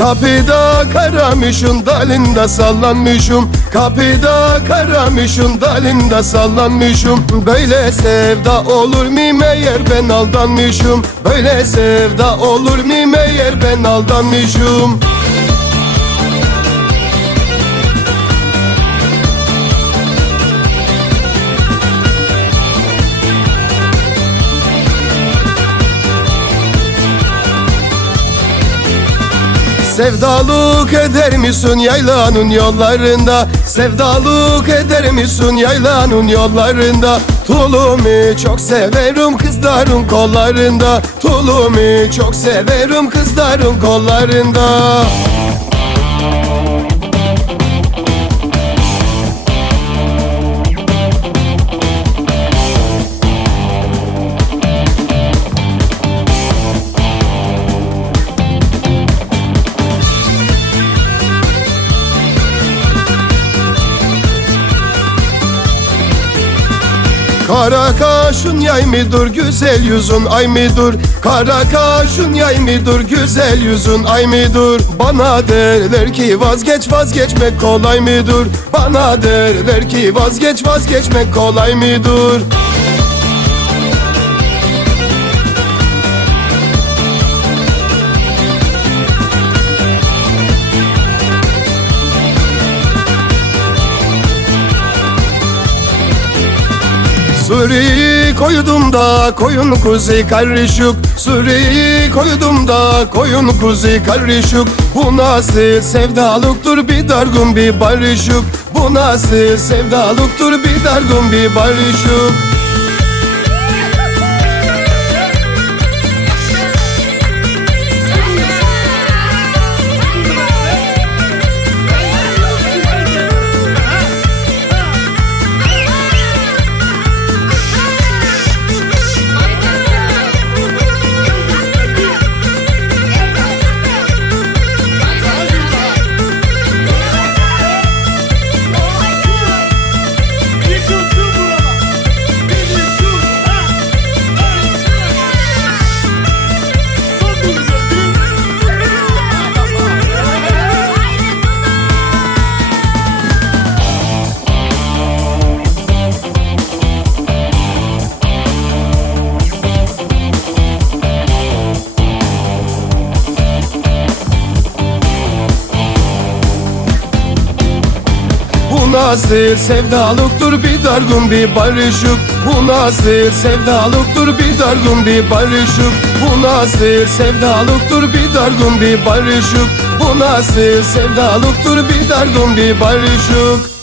Kapıda karamışım dalında sallanmışım. Kapıda karamışım dalında sallanmışım. Böyle sevda olur mu meğer ben aldanmışım? Böyle sevda olur mu meğer ben aldanmışım Sevdalık eder misin yaylanın yollarında? Sevdalık eder misin yaylanın yollarında? Tulumu çok severim kızların kollarında. Tulumu çok severim kızların kollarında Kara kaşın yay mıdır güzel yüzün? Ay mıdır? Kara kaşın yay mıdır güzel yüzün? Ay mıdır? Bana derler ki vazgeç vazgeçmek kolay mıdır? Bana derler ki vazgeç vazgeçmek kolay mıdır Suriyi koydum da koyun kuzi karışık. Suriyi koydum da koyun kuzi karışık. Bu nasıl sevdalıktır bir dargın bir barışık. Bu nasıl sevdalıktır bir dargın bir barışık Bu nasıl sevdalıktır bir dargın bir barışık. Bu nasıl sevdalıktır bir dargın bir barışık. Bu nasıl sevdalıktır bir dargın bir barışık. Bu nasıl sevdalıktır bir dargın bir barışık